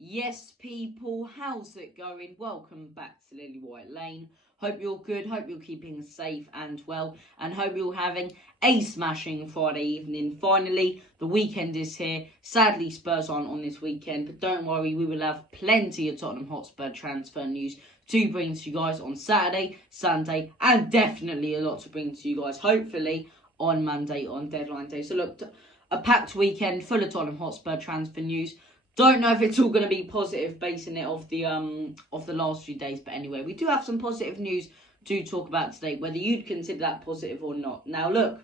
Yes, people, how's it going? Welcome back to Lilywhite Lane. Hope you're good, hope you're keeping safe and well, and hope you're having a smashing Friday evening. Finally, the weekend is here. Sadly, Spurs aren't on this weekend, but don't worry, we will have plenty of Tottenham Hotspur transfer news to bring to you guys on Saturday, Sunday, and definitely a lot to bring to you guys, hopefully, on Monday on deadline day. So look, a packed weekend full of Tottenham Hotspur transfer news. Don't know if it's all going to be positive, basing it off the last few days. But anyway, we do have some positive news to talk about today, whether you'd consider that positive or not. Now, look,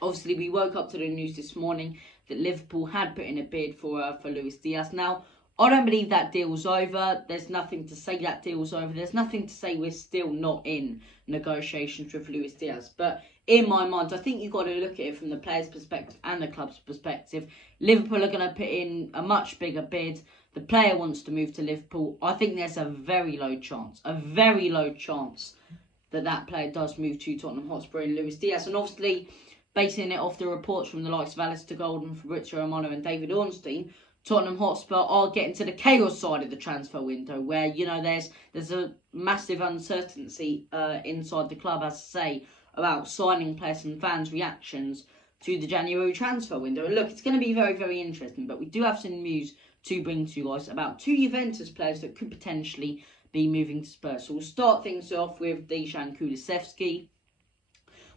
obviously we woke up to the news this morning that Liverpool had put in a bid for Luis Diaz. Now, I don't believe that deal's over. There's nothing to say that deal's over. There's nothing to say we're still not in negotiations with Luis Diaz. But in my mind, I think you've got to look at it from the player's perspective and the club's perspective. Liverpool are going to put in a much bigger bid. The player wants to move to Liverpool. I think there's a very low chance that that player does move to Tottenham Hotspur and Luis Diaz. And obviously, basing it off the reports from the likes of Alistair Golden, Fabrizio Romano and David Ornstein, Tottenham Hotspur are getting to the chaos side of the transfer window where, you know, there's a massive uncertainty inside the club, as I say, about signing players and fans' reactions to the January transfer window. And look, it's going to be very, very interesting, but we do have some news to bring to you guys about two Juventus players that could potentially be moving to Spurs. So we'll start things off with Dejan Kulusevski.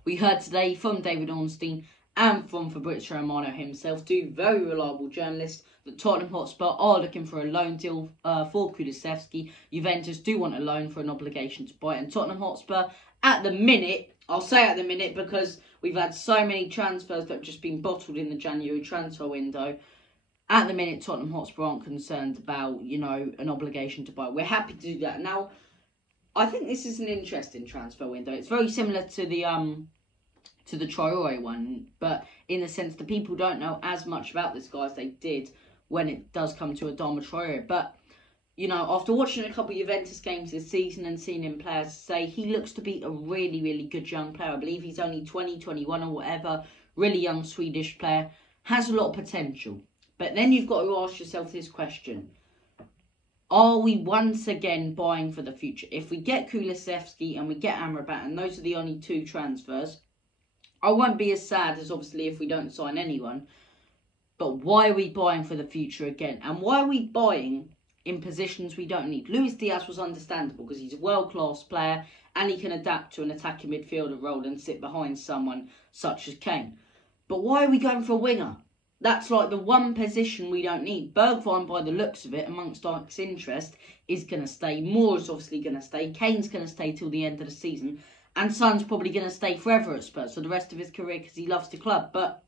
We heard today from David Ornstein and from Fabrizio Romano himself, two very reliable journalists, that Tottenham Hotspur are looking for a loan deal for Kulusevski. Juventus do want a loan for an obligation to buy it. And Tottenham Hotspur, at the minute, I'll say at the minute because we've had so many transfers that have just been bottled in the January transfer window. At the minute, Tottenham Hotspur aren't concerned about, you know, an obligation to buy. We're happy to do that. Now, I think this is an interesting transfer window. It's very similar to the Traore one, but in the sense that people don't know as much about this guy as they did when it does come to Adama Traore. But, you know, after watching a couple of Juventus games this season and seeing him play, as I say, he looks to be a really, really good young player. I believe he's only 20, 21 or whatever. Really young Swedish player. Has a lot of potential. But then you've got to ask yourself this question. Are we once again buying for the future? If we get Kulusevski and we get Amrabat, and those are the only two transfers, I won't be as sad as obviously if we don't sign anyone. But why are we buying for the future again? And why are we buying in positions we don't need? Luis Diaz was understandable because he's a world-class player and he can adapt to an attacking midfielder role and sit behind someone such as Kane. But why are we going for a winger? That's like the one position we don't need. Bergwijn, by the looks of it, amongst our interest, is going to stay. Moore's obviously going to stay. Kane's going to stay till the end of the season. And Son's probably going to stay forever at Spurs for the rest of his career because he loves the club. But,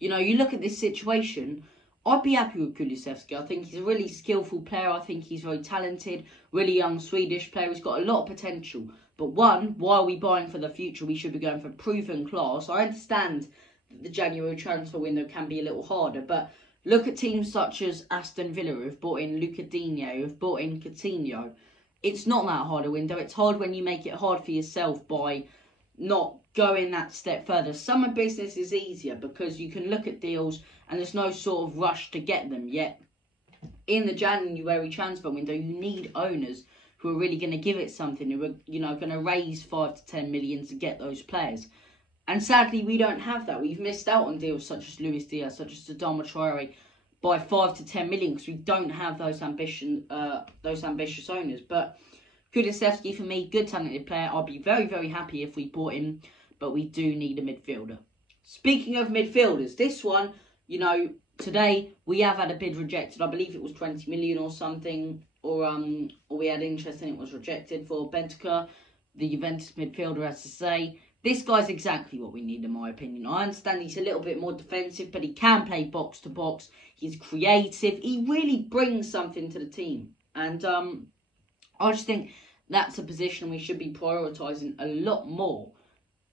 you know, you look at this situation, I'd be happy with Kulusevski. I think he's a really skillful player. I think he's very talented, really young Swedish player. He's got a lot of potential. But one, why are we buying for the future? We should be going for proven class. I understand that the January transfer window can be a little harder, but look at teams such as Aston Villa who've bought in Luca Digne, who've bought in Coutinho. It's not that hard a window. It's hard when you make it hard for yourself by not going that step further. Summer business is easier because you can look at deals and there's no sort of rush to get them. Yet in the January transfer window, you need owners who are really going to give it something, who are, you know, going to raise 5 to 10 million to get those players. And sadly, we don't have that. We've missed out on deals such as Luis Diaz, such as Adama Traore, by 5 to 10 million because we don't have those ambitious owners. But Kulusevski, for me, good talented player. I'll be very, very happy if we bought him, but we do need a midfielder. Speaking of midfielders, this one, you know, today we have had a bid rejected. I believe it was 20 million or something, or we had interest and it was rejected for Bentancur, the Juventus midfielder, as to say. This guy's exactly what we need, in my opinion. I understand he's a little bit more defensive, but he can play box to box. He's creative. He really brings something to the team. And I just think that's a position we should be prioritising a lot more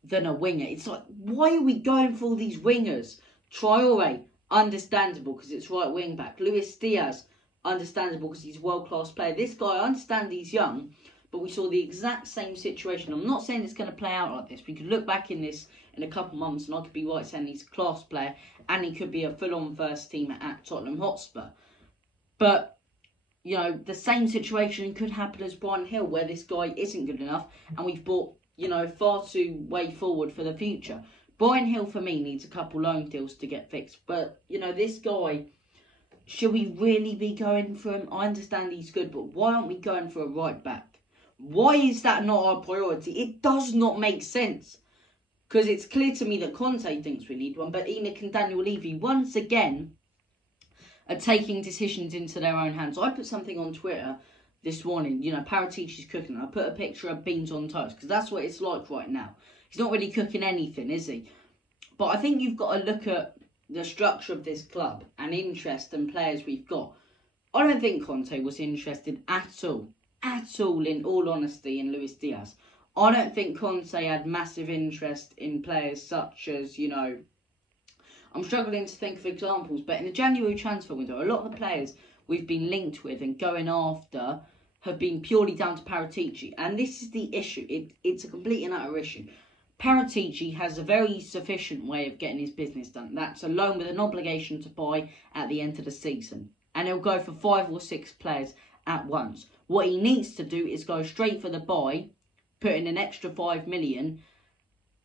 than a winger. It's like, why are we going for all these wingers? Traore, understandable because it's right wing back. Luis Diaz, understandable because he's a world-class player. This guy, I understand he's young, but we saw the exact same situation. I'm not saying it's going to play out like this. We could look back in this in a couple months and I could be right saying he's a class player and he could be a full-on first team at Tottenham Hotspur. But, you know, the same situation could happen as Brian Hill, where this guy isn't good enough, and we've bought, you know, far too way forward for the future. Brian Hill, for me, needs a couple loan deals to get fixed. But, you know, this guy, should we really be going for him? I understand he's good, but why aren't we going for a right back? Why is that not our priority? It does not make sense. Because it's clear to me that Conte thinks we need one, but ENIC and Daniel Levy, once again, are taking decisions into their own hands. I put something on Twitter this morning, you know, Paratici's cooking. I put a picture of beans on toast, because that's what it's like right now. He's not really cooking anything, is he? But I think you've got to look at the structure of this club and interest and players we've got. I don't think Conte was interested at all, in all honesty, in Luis Diaz. I don't think Conte had massive interest in players such as, you know, I'm struggling to think of examples, but in the January transfer window, a lot of the players we've been linked with and going after have been purely down to Paratici. And this is the issue. It's a complete and utter issue. Paratici has a very sufficient way of getting his business done. That's a loan with an obligation to buy at the end of the season. And he'll go for 5 or 6 players at once. What he needs to do is go straight for the buy, put in an extra 5 million,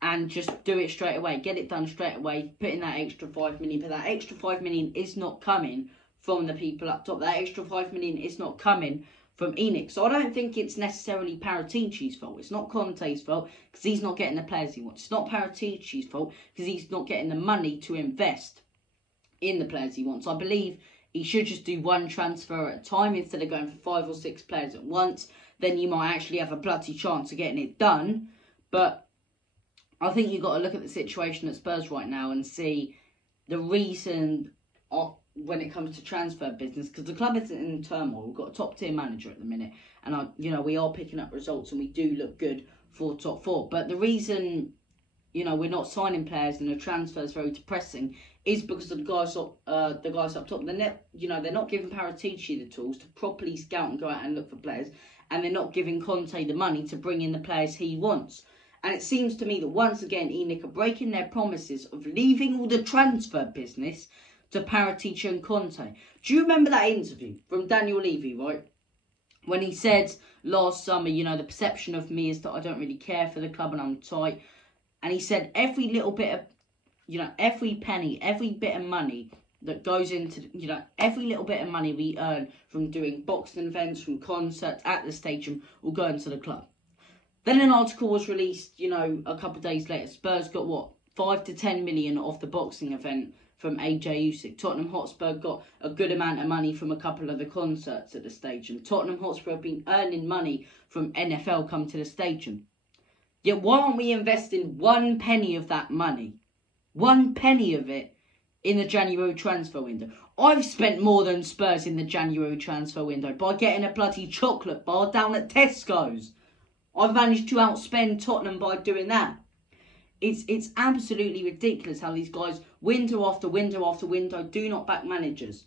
and just do it straight away. Get it done straight away, put in that extra 5 million. But that extra 5 million is not coming from the people up top. That extra 5 million is not coming from ENIC. So I don't think it's necessarily Paratici's fault. It's not Conte's fault, because he's not getting the players he wants. It's not Paratici's fault, because he's not getting the money to invest in the players he wants. I believe he should just do one transfer at a time instead of going for 5 or 6 players at once. Then you might actually have a bloody chance of getting it done. But I think you've got to look at the situation at Spurs right now and see the reason when it comes to transfer business, because the club isn't in turmoil. We've got a top tier manager at the minute, and you know, we are picking up results and we do look good for top 4. But the reason, you know, we're not signing players and the transfer is very depressing is because of the guys up top. They're not giving Paratici the tools to properly scout and go out and look for players, and they're not giving Conte the money to bring in the players he wants. And it seems to me that once again, ENIC are breaking their promises of leaving all the transfer business to Paratici and Conte. Do you remember that interview from Daniel Levy, right? When he said last summer, you know, the perception of me is that I don't really care for the club and I'm tight. And he said every little bit of, you know, every penny, every bit of money that goes into, you know, every little bit of money we earn from doing boxing events, from concerts at the stadium, will go into the club. Then an article was released, you know, a couple of days later. Spurs got, what, 5 to 10 million off the boxing event from AJ Usyk. Tottenham Hotspur got a good amount of money from a couple of the concerts at the stadium. Tottenham Hotspur have been earning money from NFL come to the stadium. Yet why aren't we investing 1 penny of that money, 1 penny of it, in the January transfer window? I've spent more than Spurs in the January transfer window by getting a bloody chocolate bar down at Tesco's. I've managed to outspend Tottenham by doing that. It's absolutely ridiculous how these guys, window after window after window, do not back managers.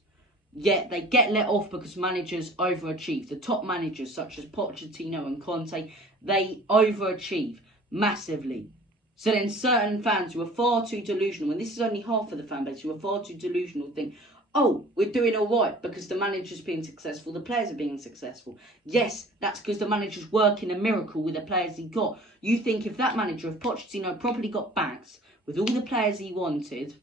Yet they get let off because managers overachieve. The top managers such as Pochettino and Conte, they overachieve massively. So then certain fans who are far too delusional, and this is only half of the fan base, who are far too delusional, think, oh, we're doing all right because the manager's being successful, the players are being successful. Yes, that's because the manager's working a miracle with the players he got. You think if that manager, if Pochettino properly got backed with all the players he wanted,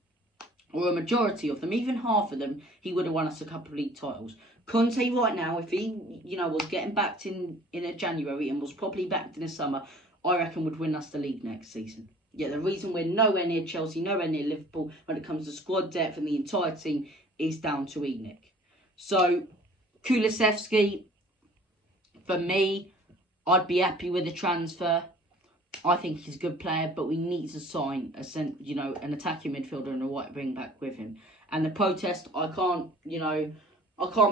or a majority of them, even half of them, he would have won us a couple of league titles. Conte right now, if he, you know, was getting backed in a January and was properly backed in the summer, I reckon would win us the league next season. Yeah, the reason we're nowhere near Chelsea, nowhere near Liverpool when it comes to squad depth and the entire team is down to ENIC. So, Kulusevski, for me, I'd be happy with the transfer. I think he's a good player, but we need to sign an attacking midfielder and a right wing back with him. And the protest, I can't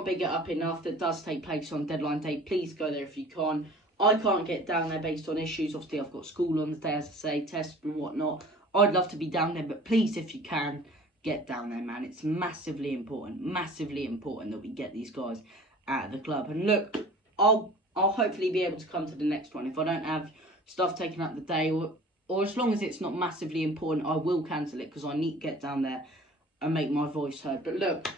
big it up enough. That does take place on deadline day. Please go there if you can. I can't get down there based on issues. Obviously, I've got school on the day, as I say, tests and whatnot. I'd love to be down there, but please, if you can, get down there, man. It's massively important that we get these guys out of the club. And look, I'll hopefully be able to come to the next one. If I don't have stuff taken up the day, or as long as it's not massively important, I will cancel it because I need to get down there and make my voice heard. But look,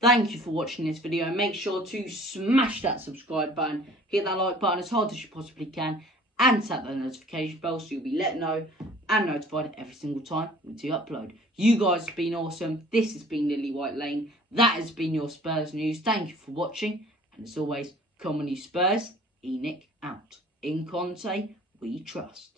Thank you for watching this video. Make sure to smash that subscribe button, hit that like button as hard as you possibly can, and tap that notification bell so you'll be let know and notified every single time we do upload. You guys have been awesome. This has been Lilywhite Lane. That has been your Spurs news. Thank you for watching. And as always, come on you Spurs. Enoch out. In Conte, we trust.